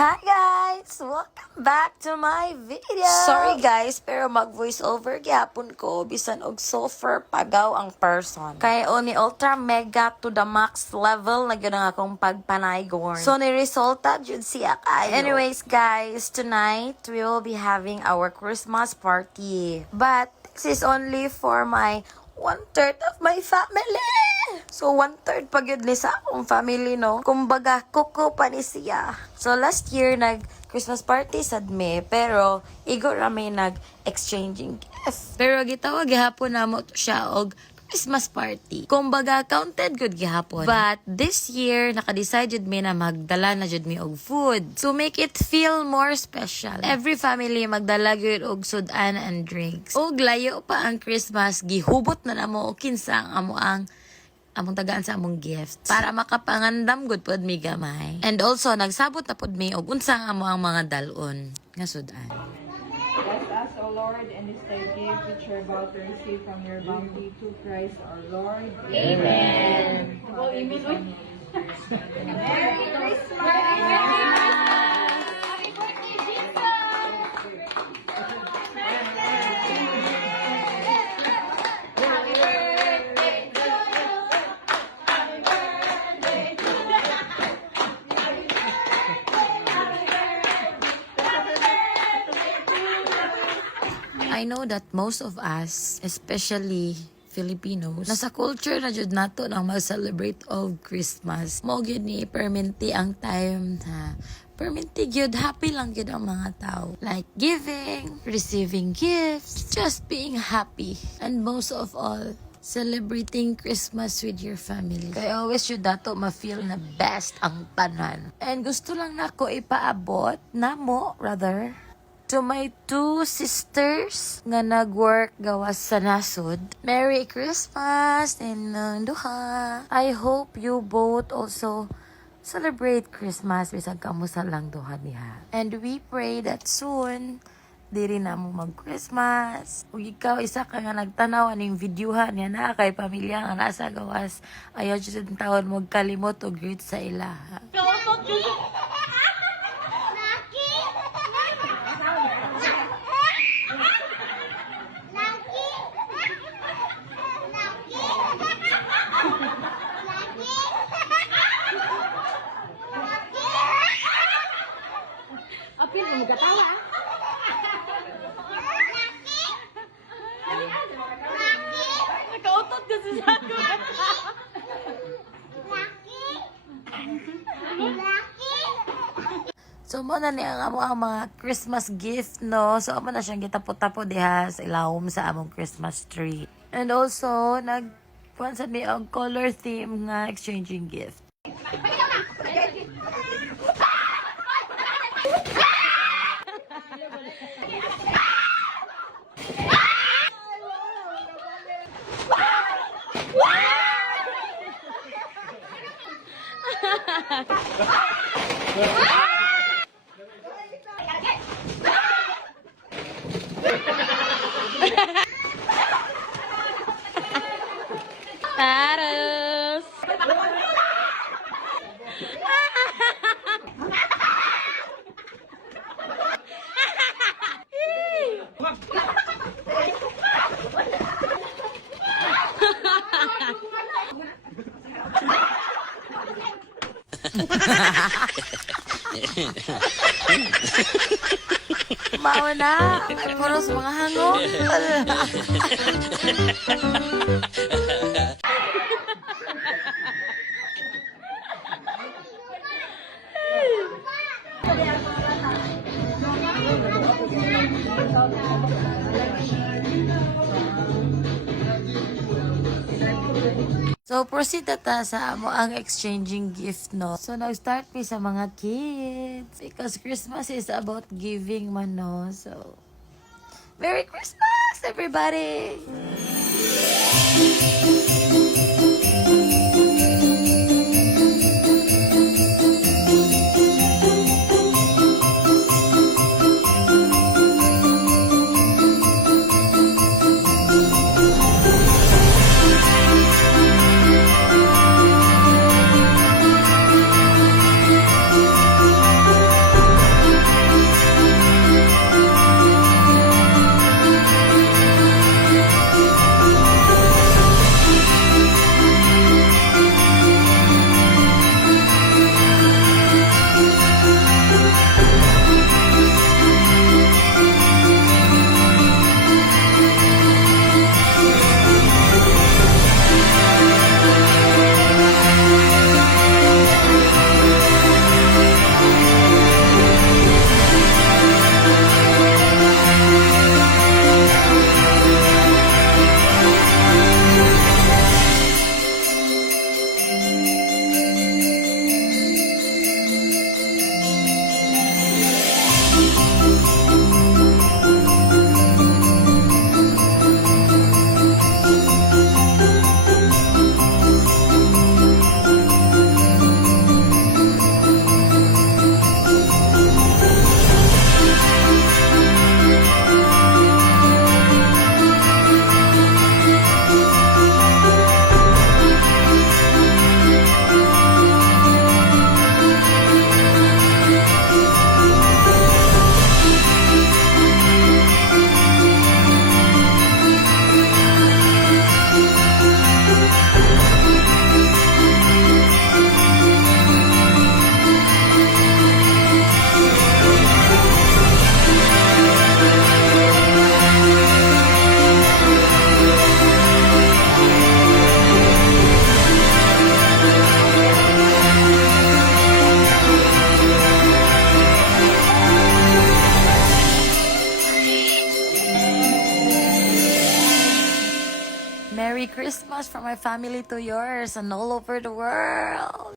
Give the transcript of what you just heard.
Hi guys! Welcome back to my video! Sorry guys, pero mag-voice over gyapon ko bisan og sulfur pagaw ang person. Kaya ni ultra mega to the max level na gyud ang akong pagpanay-gorn. So ni resulta jud siya kayo. Anyways guys, tonight we will be having our Christmas party. But this is only for my 1/3 of my family. So, 1/3 pa gyud ni sa akong family, no? Kumbaga, kuko pa ni siya. So, last year, nag-Christmas party sad me, pero igo rami nag-exchanging gift. Pero gitawag gihapon namo to siya og Christmas party. Kumbaga, counted good gihapon. But this year, naka-decide jud mi na magdala na jud mi og food. So, make it feel more special. Every family magdala gyud og sudan and drinks. Og layo pa ang Christmas, gihubot na namo og kinsa ang among tagaan sa among gift para makapangandam gud pod mi gamay. And also nagsabot na pod mi og unsa amo ang mga dalon nga sudan. Bless us, O Lord, and this thy gift which we are about to receive from your bounty through Christ our Lord. Amen. Merry Christmas! I know that most of us, especially Filipinos, nasa culture na jud nato nang mag-celebrate of Christmas. Mo gyud ni perminti ang time na perminti gyud happy lang gyud ang mga tao. Like giving, receiving gifts, just being happy. And most of all, celebrating Christmas with your family. Kaya always yun dato ma-feel na best ang tanan. And gusto lang nako ipaabot to my two sisters nga nag-work gawas sa nasod. Merry Christmas and duha. I hope you both also celebrate Christmas bisag kamo sa lang duha niha. And we pray that soon diri na mo mag-Christmas. Ug ikaw isa ka nga nagtanaw aning videohan nga na kay pamilya nga nasa gawas. Ayaw jud tawon mo kalimot og greet sa ilaha. Apil mo gatawa. Nakautot kasi sa ako. So, mo na ni ang mga Christmas gift, no? So, mo na siyang gitapo-tapo diha sa ilawom sa among Christmas tree. And also, nagpuan mi ang color theme nga exchanging gift. Taros. Mao na, ay puros mga hangog. So, proceed na ta sa amo ang exchanging gift, no? So, nag-start mi sa mga kids. Because Christmas is about giving man, no? So, Merry Christmas, everybody! much from my family to yours and all over the world.